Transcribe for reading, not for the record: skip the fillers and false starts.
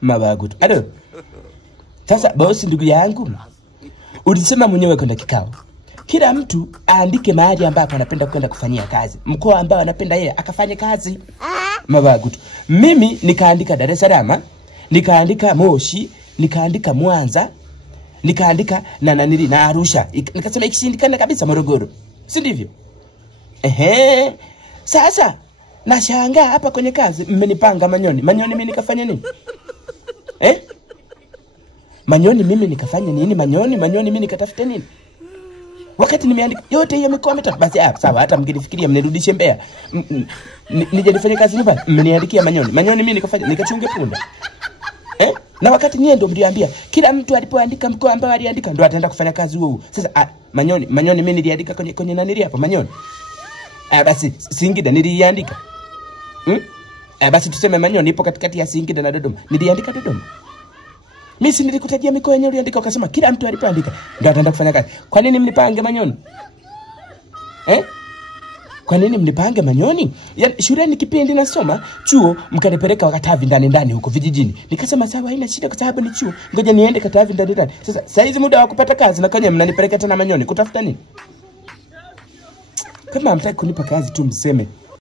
Mabagutu. Ado. Sasa bosi ndugu yangu, ulisema mwenyewe kwenda kikao. Kila mtu aandike mahali ambapo anapenda kwenda kufanyia kazi. Mkoa ambao anapenda yeye akafanye kazi. Mabagutu. Mimi nikaandika Dar es Salaam, nikaandika Moshi, nikaandika Mwanza, nikaandika na Arusha. Nikasema ikishindikana kabisa Morogoro. Si ndivyo? Sasa nashangaa hapa kwenye kazi mmenipanga Manyoni. Manyoni mimi nikafanya nini? Manyoni mimi nikafanya nini? Manyoni mimi nikatafuta nini? Wakati nimeandika yote hiyo mikoa mitatu basi sawa, hata mngenifikiria mnirudishe Mbeya. Nije nifanye kazi nyumbani, mmeniandikia Manyoni. Manyoni mimi nikafanya nikachunge punda. Na wakati nyie ndio mliambia kila mtu alipoandika mkoa ambao aliandika ndio ataenda kufanya kazi huo. Sasa Manyoni mimi niliandika kwenye nani hapo Manyoni. Basi Singida niliandika. Basi tuseme Manyoni ipo katikati ya Singida na Dodoma. Niliandika Dodoma. Mimi si nilikutajia mikoa yenyewe uliandika ukasema kila mtu alipoandika ndio ataenda kufanya kazi. Kwa nini mnipange Manyoni? Kwa nini mnipange Manyoni? Yaani shuleni kipindi nasoma chuo mkanipeleka Katavi ndani huko vijijini. Nikasema sawa haina shida kwa sababu ni chuo. Ngoja niende Katavi ndani. Sasa saizi muda wa kupata kazi na kanya mnanipeleka tena Manyoni kutafuta nini? Kama hamtaki kunipa kazi tu mseme.